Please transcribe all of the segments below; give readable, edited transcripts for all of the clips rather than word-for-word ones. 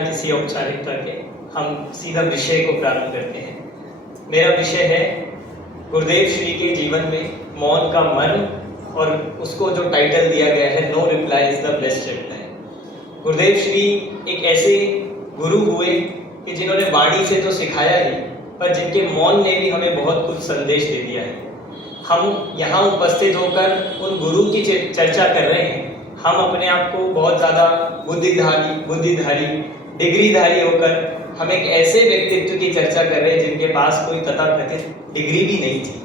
किसी औपचारिकता के हम सीधा विषय को प्रारंभ करते हैं। मेरा विषय है गुरुदेव श्री के जीवन में मौन का मर्म, और उसको जो टाइटल दिया गया है no reply is the best reply. Gurudev Shri एक ऐसे गुरु हुए कि जिन्होंने वाणी से तो सिखाया ही, पर जिनके मौन ने भी हमें बहुत कुछ संदेश दे दिया है। हम यहाँ उपस्थित होकर उन गुरु की चर्चा कर रहे हैं। हम अपने आप को बहुत ज़्यादा बुद्धिधारी डिग्रीधारी होकर हम एक ऐसे व्यक्तित्व की चर्चा कर रहे हैं जिनके पास कोई तथाकथित डिग्री भी नहीं थी।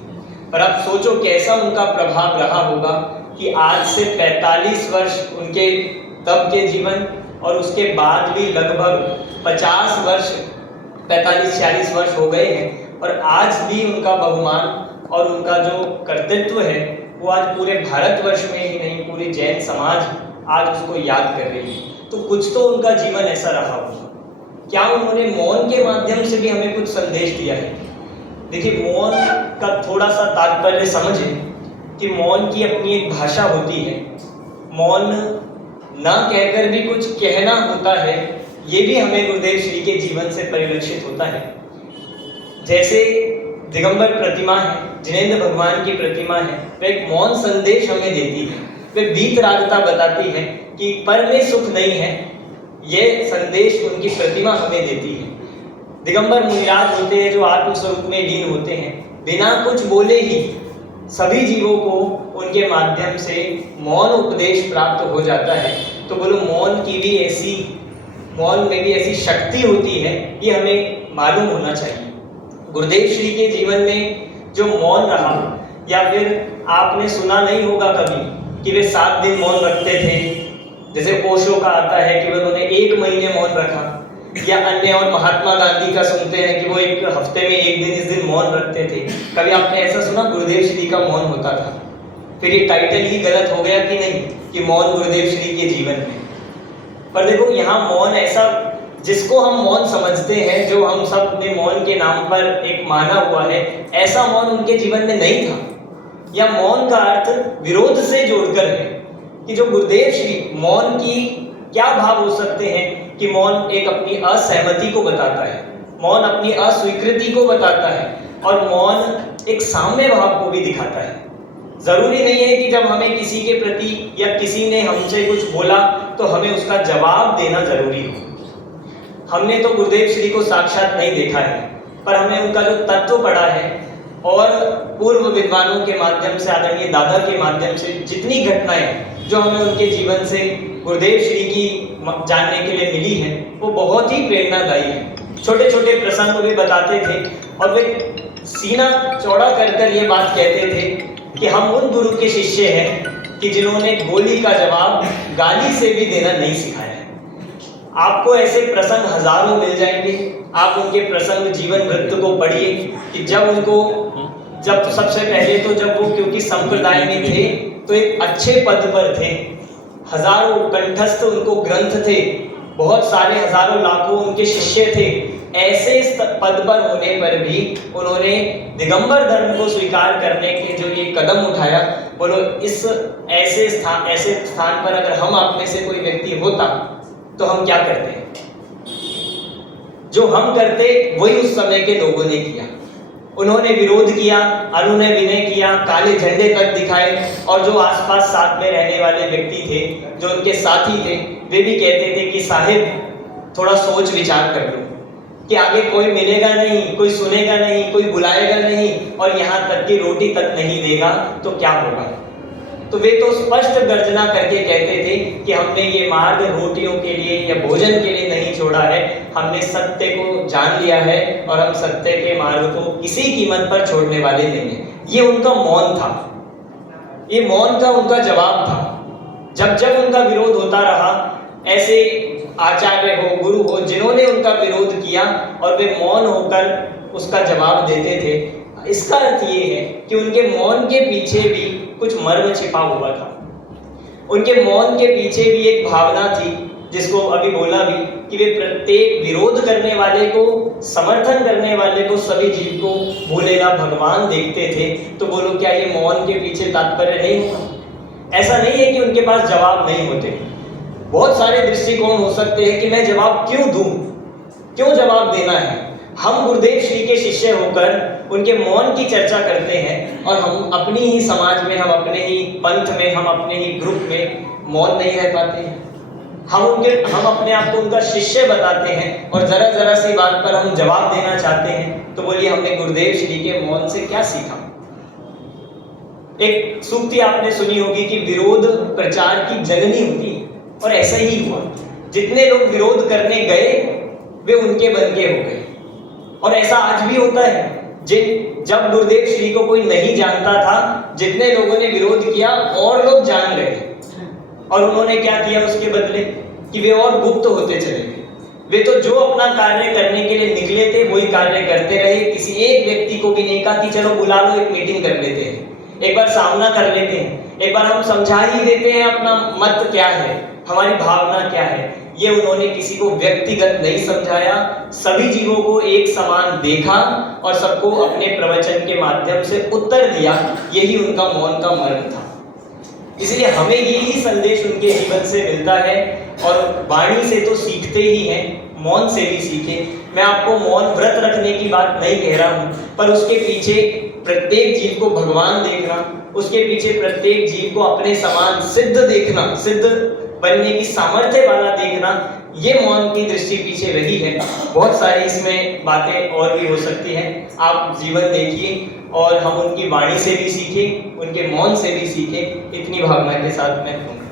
पर आप सोचो कैसा उनका प्रभाव रहा होगा कि आज से 45 वर्ष उनके तब के जीवन, और उसके बाद भी लगभग 50 वर्ष 45-46 वर्ष हो गए हैं, और आज भी उनका बहुमान और उनका जो कर्तृत्व है वो आज पूरे भारतवर्ष में ही नहीं, पूरी जैन समाज आज उसको याद कर रही है। तो कुछ तो उनका जीवन ऐसा रहा होगा। क्या उन्होंने मौन के माध्यम से भी हमें कुछ संदेश दिया है? देखिए, मौन का थोड़ा सा तात्पर्य समझें कि मौन की अपनी एक भाषा होती है। मौन ना कहकर भी कुछ कहना होता है, ये भी हमें गुरुदेव श्री के जीवन से परिलक्षित होता है। जैसे दिगंबर प्रतिमा है, जिनेंद्र भगवान की प्रतिमा है, वह एक मौन संदेश हमें देती है। वह वीतरागता बताती है कि पर में सुख नहीं है, यह संदेश उनकी प्रतिमा हमें देती है। दिगंबर मुनिराज होते हैं जो आत्म स्वरूप में लीन होते हैं, बिना कुछ बोले ही सभी जीवों को उनके माध्यम से मौन उपदेश प्राप्त हो जाता है। तो बोलो, मौन में भी ऐसी शक्ति होती है, ये हमें मालूम होना चाहिए। गुरुदेव श्री के जीवन में जो मौन रहा, या फिर आपने सुना नहीं होगा कभी कि वे 7 दिन मौन रखते थे। जैसे ओशो का आता है कि उन्होंने 1 महीने मौन रखा, या अन्य और महात्मा गांधी का सुनते हैं कि वो एक हफ्ते में 1 दिन इस दिन मौन रखते थे। कभी आपने ऐसा सुना गुरुदेव श्री का मौन होता था? फिर ये टाइटल ही गलत हो गया कि नहीं कि मौन गुरुदेव श्री के जीवन में। पर देखो, यहाँ मौन ऐसा जिसको हम मौन समझते हैं, जो हम सब ने मौन के नाम पर एक माना हुआ है, ऐसा मौन उनके जीवन में नहीं था। या मौन का अर्थ विरोध से जोड़कर है कि जो गुरुदेव श्री मौन की क्या भाव हो सकते हैं कि मौन एक अपनी असहमति को बताता है, मौन अपनी अस्वीकृति को बताता है, और मौन एक साम्य भाव को भी दिखाता है। जरूरी नहीं है कि जब हमें किसी के प्रति या किसी ने हमसे कुछ बोला तो हमें उसका जवाब देना जरूरी हो। हमने तो गुरुदेव श्री को साक्षात नहीं देखा है, पर हमने उनका जो तत्व पढ़ा है और पूर्व विद्वानों के माध्यम से, आदरणीय दादा के माध्यम से जितनी घटनाएं जो हमें उनके जीवन से गुरुदेव श्री की जानने के लिए मिली है, वो बहुत ही प्रेरणादायी है। छोटे छोटे प्रसंग भी बताते थे, और वे सीना चौड़ा कर ये बात कहते थे कि हम उन गुरु के शिष्य हैं कि जिन्होंने गोली का जवाब गाली से भी देना नहीं सिखाया है। आपको ऐसे प्रसंग हजारों मिल जाएंगे। आप उनके प्रसंग जीवन वृत्त को पढ़िए कि जब सबसे पहले तो जब वो क्योंकि संप्रदाय में थे तो एक अच्छे पद पर थे, हजारों कंठस्थ उनको ग्रंथ थे, बहुत सारे हजारों लाखों उनके शिष्य थे। ऐसे पद पर होने पर भी उन्होंने दिगंबर धर्म को स्वीकार करने के जो ये कदम उठाया, बोलो, इस ऐसे स्थान पर अगर हम आप में से कोई व्यक्ति होता तो हम क्या करते? जो हम करते वही उस समय के लोगों ने किया। उन्होंने विरोध किया, अनुनय विनय किया, काले झंडे तक दिखाए, और जो आसपास साथ में रहने वाले व्यक्ति थे, जो उनके साथी थे, वे भी कहते थे कि साहिब थोड़ा सोच विचार कर लो कि आगे कोई मिलेगा नहीं, कोई सुनेगा नहीं, कोई बुलाएगा नहीं, और यहाँ तक कि रोटी तक नहीं देगा तो क्या होगा। तो वे तो स्पष्ट गर्जना करके कहते थे कि हमने ये मार्ग रोटियों के लिए या भोजन के लिए नहीं छोड़ा है, हमने सत्य को जान लिया है और हम सत्य के मार्ग को किसी कीमत पर छोड़ने वाले नहीं हैं। ये उनका मौन था, ये मौन का उनका जवाब था। जब जब उनका विरोध होता रहा, ऐसे आचार्य हो, गुरु हो, जिन्होंने उनका विरोध किया और वे मौन होकर उसका जवाब देते थे, इसका अर्थ ये है कि उनके मौन के पीछे भी कुछ मर्म छिपा हुआ था। उनके मौन के पीछे भी एक भावना थी, जिसको अभी बोला भी कि वे प्रत्येक विरोध करने वाले को, समर्थन करने वाले को, सभी जीव को भोलेनाथ भगवान देखते थे। तो बोलो, क्या ये मौन के पीछे तात्पर्य नहीं होगा? ऐसा नहीं है कि उनके पास जवाब नहीं होते, बहुत सारे दृष्टिकोण हो सकते हैं कि मैं जवाब क्यों दूं, क्यों जवाब देना है। हम गुरुदेव श्री के शिष्य होकर उनके मौन की चर्चा करते हैं और हम अपनी ही समाज में, हम अपने ही पंथ में, हम अपने ही ग्रुप में मौन नहीं रह पाते हैं। हम अपने आप को उनका शिष्य बताते हैं और जरा जरा सी बात पर हम जवाब देना चाहते हैं। तो बोलिए हमने गुरुदेव श्री के मौन से क्या सीखा। एक सूक्ति आपने सुनी होगी कि विरोध प्रचार की जननी होती है, और ऐसा ही हुआ। जितने लोग विरोध करने गए वे उनके बन के हो गए। और ऐसा आज भी होता है। जब गुरुदेव श्री को कोई नहीं जानता था, जितने लोगों ने विरोध किया और लोग जान गए, और उन्होंने क्या किया उसके बदले कि वे और गुप्त होते चले गए। वे तो जो अपना कार्य करने के लिए निकले थे वही कार्य करते रहे। किसी एक व्यक्ति को भी नहीं कहा कि चलो बुला लो, एक मीटिंग कर लेते हैं, एक बार सामना कर लेते हैं, एक बार हम समझा ही देते हैं अपना मत क्या है, हमारी भावना क्या है। ये उन्होंने किसी को व्यक्तिगत नहीं समझाया, सभी जीवों को एक समान देखा और सबको अपने प्रवचन के माध्यम से उत्तर दिया। यही उनका मौन का मर्म था। इसलिए हमें यही संदेश उनके जीवन से मिलता है, और वाणी से तो सीखते ही हैं, मौन से भी सीखें। मैं आपको मौन व्रत रखने की बात नहीं कह रहा हूं, पर उसके पीछे प्रत्येक जीव को भगवान देखना, उसके पीछे प्रत्येक जीव को अपने समान सिद्ध देखना, सिद्ध बनने की सामर्थ्य वाला देखना, ये मौन की दृष्टि पीछे रही है। बहुत सारी इसमें बातें और भी हो सकती हैं। आप जीवन देखिए और हम उनकी वाणी से भी सीखें, उनके मौन से भी सीखें। इतनी भावना के साथ मैं कहूँगा।